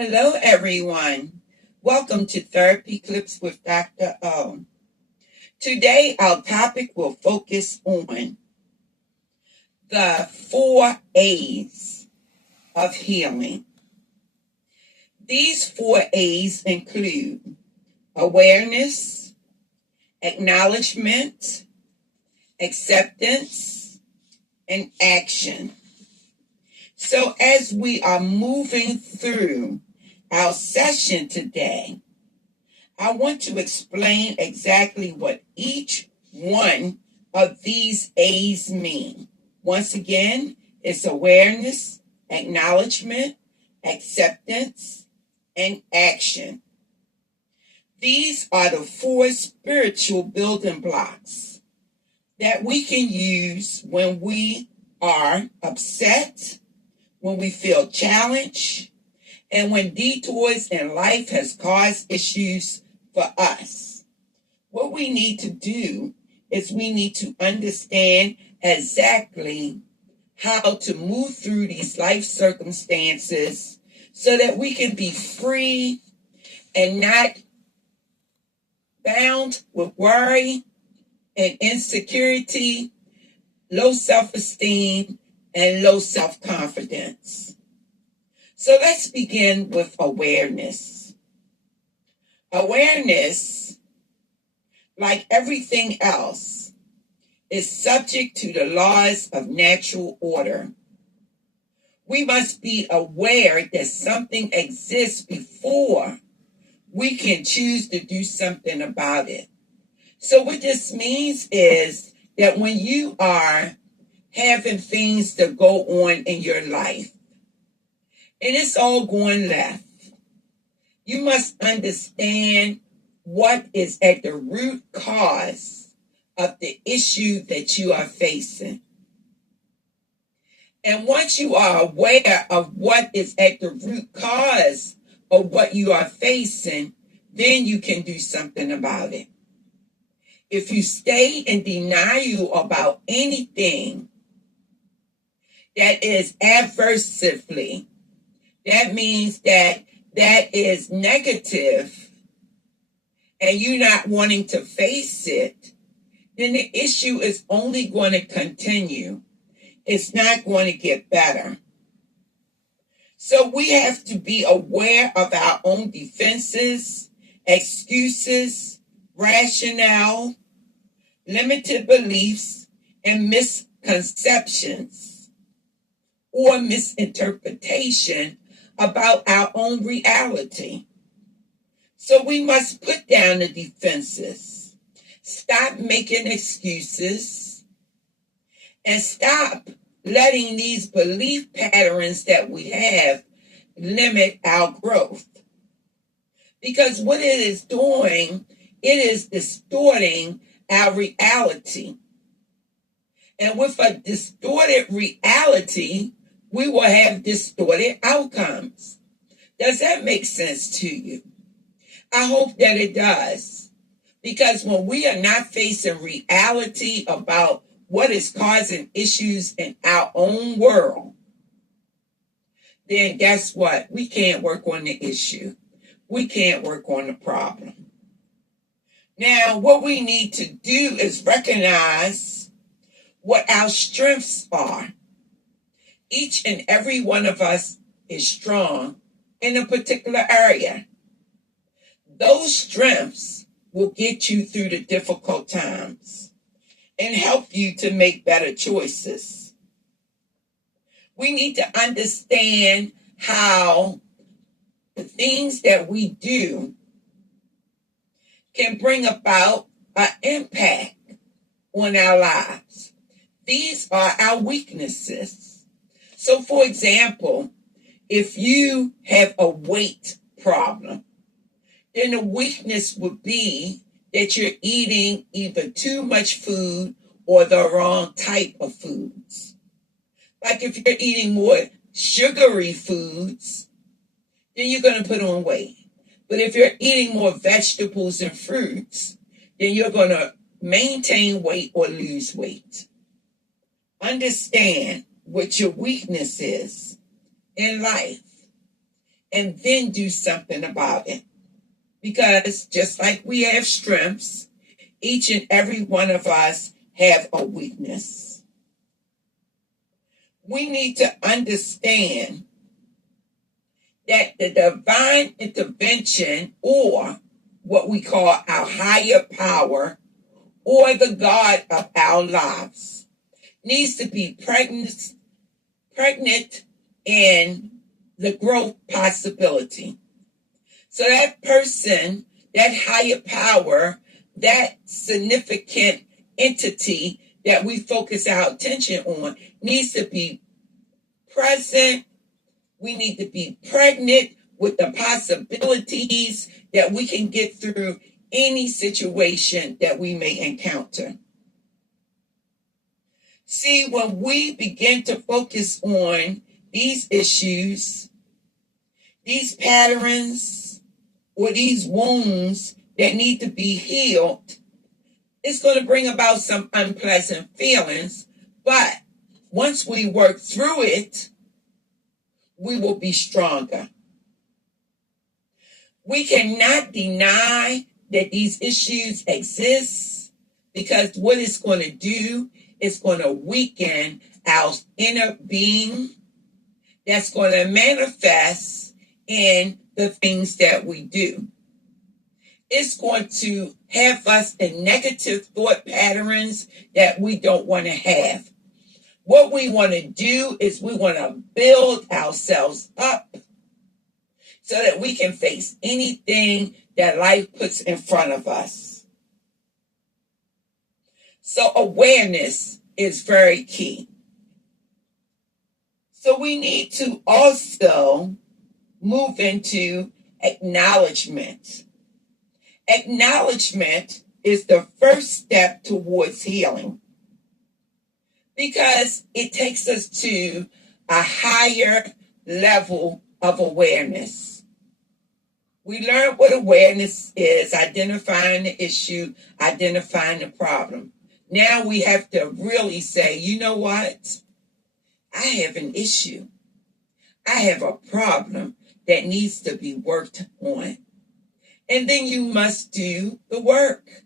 Hello, everyone. Welcome to Therapy Clips with Dr. O. Today, our topic will focus on the 4 A's of healing. These 4 A's include awareness, acknowledgement, acceptance, and action. So as we are moving through our session today, I want to explain exactly what each one of these A's mean. Once again, it's awareness, acknowledgement, acceptance, and action. These are the 4 spiritual building blocks that we can use when we are upset, when we feel challenged, and when detours in life has caused issues for us. What we need to do is we need to understand exactly how to move through these life circumstances so that we can be free and not bound with worry and insecurity, low self-esteem, and low self-confidence. So let's begin with awareness. Awareness, like everything else, is subject to the laws of natural order. We must be aware that something exists before we can choose to do something about it. So what this means is that when you are having things that go on in your life, and it's all going left, you must understand what is at the root cause of the issue that you are facing. And once you are aware of what is at the root cause of what you are facing, then you can do something about it. If you stay in denial about anything that is adversely, that means that is negative and you're not wanting to face it, then the issue is only going to continue. It's not going to get better. So we have to be aware of our own defenses, excuses, rationale, limited beliefs, and misconceptions or misinterpretation about our own reality. So we must put down the defenses, stop making excuses, and stop letting these belief patterns that we have limit our growth. Because what it is doing, it is distorting our reality. And with a distorted reality, we will have distorted outcomes. Does that make sense to you? I hope that it does. Because when we are not facing reality about what is causing issues in our own world, then guess what? We can't work on the issue. We can't work on the problem. Now, what we need to do is recognize what our strengths are. Each and every one of us is strong in a particular area. Those strengths will get you through the difficult times and help you to make better choices. We need to understand how the things that we do can bring about an impact on our lives. These are our weaknesses. So, for example, if you have a weight problem, then the weakness would be that you're eating either too much food or the wrong type of foods. Like if you're eating more sugary foods, then you're going to put on weight. But if you're eating more vegetables and fruits, then you're going to maintain weight or lose weight. Understand what your weakness is in life. and then do something about it. Because just like we have strengths, each and every one of us have a weakness. We need to understand that the divine intervention, or what we call our higher power, or the God of our lives, needs to be pregnant in the growth possibility. So that person, that higher power, that significant entity that we focus our attention on needs to be present. We need to be pregnant with the possibilities that we can get through any situation that we may encounter. See, when we begin to focus on these issues, these patterns, or these wounds that need to be healed, it's going to bring about some unpleasant feelings. But once we work through it, we will be stronger. We cannot deny that these issues exist, because what it's going to do is going to weaken our inner being, that's going to manifest in the things that we do. It's going to have us in negative thought patterns that we don't want to have. What we want to do is we want to build ourselves up so that we can face anything that life puts in front of us. So awareness is very key. So we need to also move into acknowledgement. Acknowledgement is the first step towards healing, because it takes us to a higher level of awareness. We learn what awareness is: identifying the issue, identifying the problem. Now we have to really say, you know what? I have an issue. I have a problem that needs to be worked on. And then you must do the work.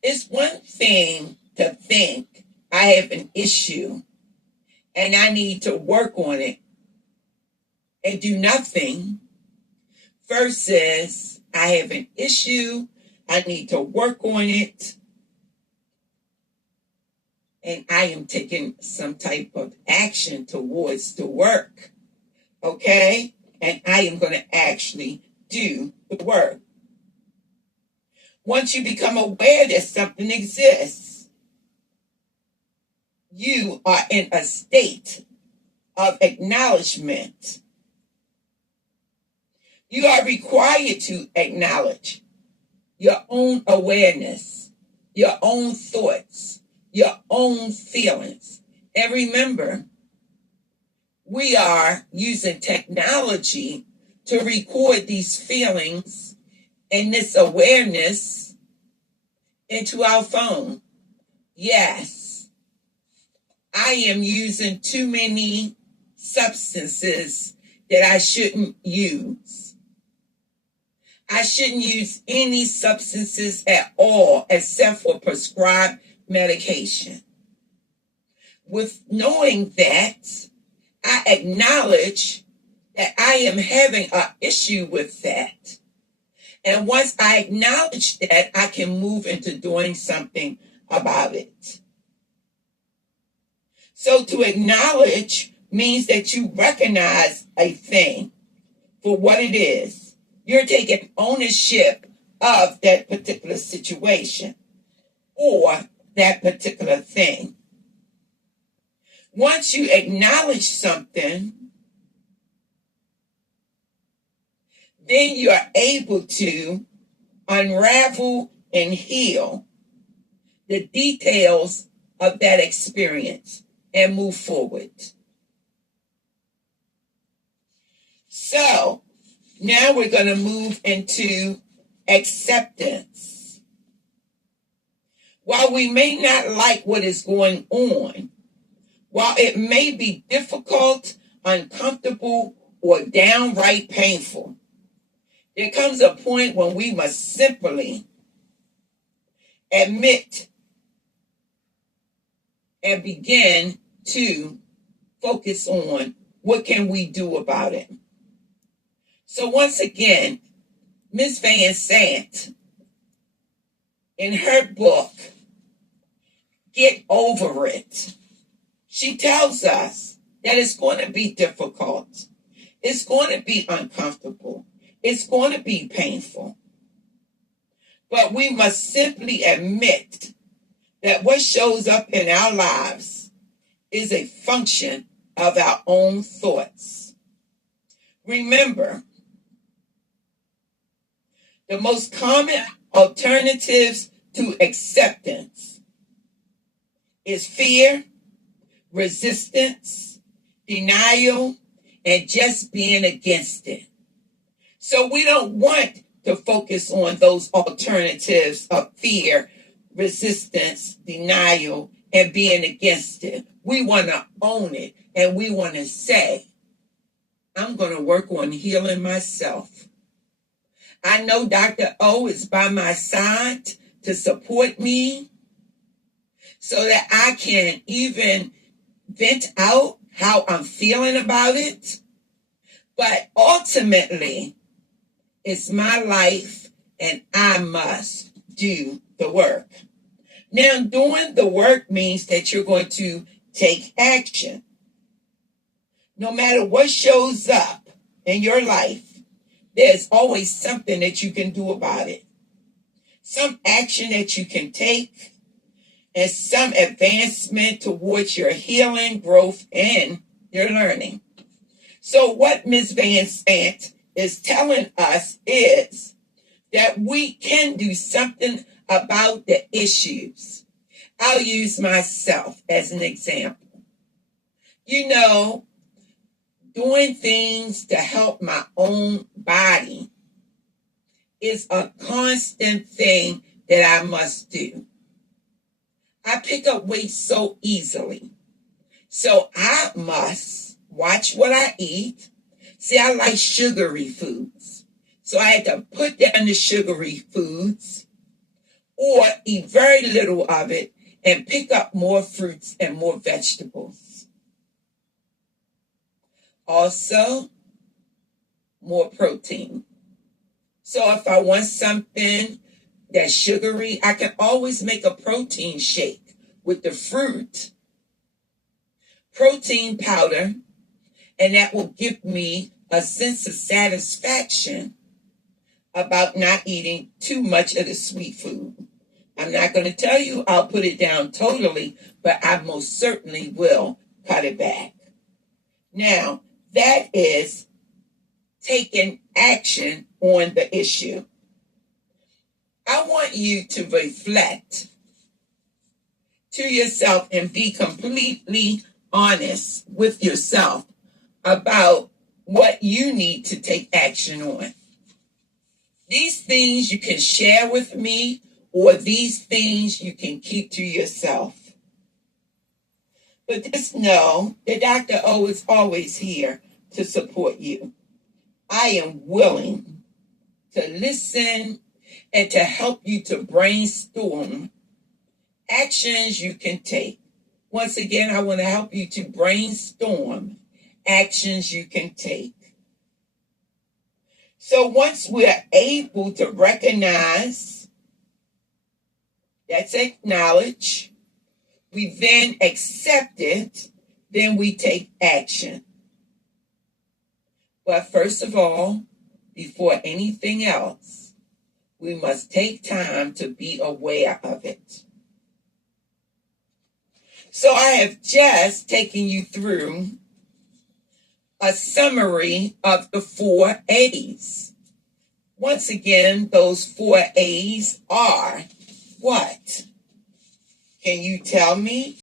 It's one thing to think, I have an issue and I need to work on it and do nothing, versus I have an issue, I need to work on it, and I am taking some type of action towards the work. Okay? And I am going to actually do the work. Once you become aware that something exists, you are in a state of acknowledgement. You are required to acknowledge your own awareness, your own thoughts, your own feelings. And remember, we are using technology to record these feelings and this awareness into our phone. Yes, I am using too many substances that I shouldn't use. I shouldn't use any substances at all except for prescribed medication. With knowing that, I acknowledge that I am having an issue with that. And once I acknowledge that, I can move into doing something about it. So to acknowledge means that you recognize a thing for what it is. You're taking ownership of that particular situation or that particular thing. Once you acknowledge something, then you are able to unravel and heal the details of that experience and move forward. So now we're going to move into acceptance. While we may not like what is going on, while it may be difficult, uncomfortable, or downright painful, there comes a point when we must simply admit and begin to focus on what can we do about it. So once again, Ms. Van Sant, in her book, Get Over It, she tells us that it's going to be difficult. It's going to be uncomfortable. It's going to be painful. But we must simply admit that what shows up in our lives is a function of our own thoughts. Remember, the most common alternatives to acceptance is fear, resistance, denial, and just being against it. So we don't want to focus on those alternatives of fear, resistance, denial, and being against it. We want to own it, and we want to say, I'm going to work on healing myself. I know Dr. O is by my side to support me so that I can even vent out how I'm feeling about it. But ultimately, it's my life and I must do the work. Now, doing the work means that you're going to take action. No matter what shows up in your life, there's always something that you can do about it. Some action that you can take and some advancement towards your healing, growth, and your learning. So what Ms. Van Sant is telling us is that we can do something about the issues. I'll use myself as an example. You know, doing things to help my own body is a constant thing that I must do. I pick up weight so easily. So I must watch what I eat. See, I like sugary foods. So I had to put down the sugary foods or eat very little of it and pick up more fruits and more vegetables. Also, more protein. So if I want something that's sugary, I can always make a protein shake with the fruit, protein powder, and that will give me a sense of satisfaction about not eating too much of the sweet food. I'm not going to tell you I'll put it down totally, but I most certainly will cut it back. Now, that is taking action on the issue. I want you to reflect to yourself and be completely honest with yourself about what you need to take action on. These things you can share with me, or these things you can keep to yourself. But just know that Dr. O is always here to support you. I am willing to listen and to help you to brainstorm actions you can take. Once again, I want to help you to brainstorm actions you can take. So once we're able to recognize, that's acknowledge, we then accept it, then we take action. But first of all, before anything else, we must take time to be aware of it. So I have just taken you through a summary of the 4 A's. Once again, those 4 A's are what? Can you tell me?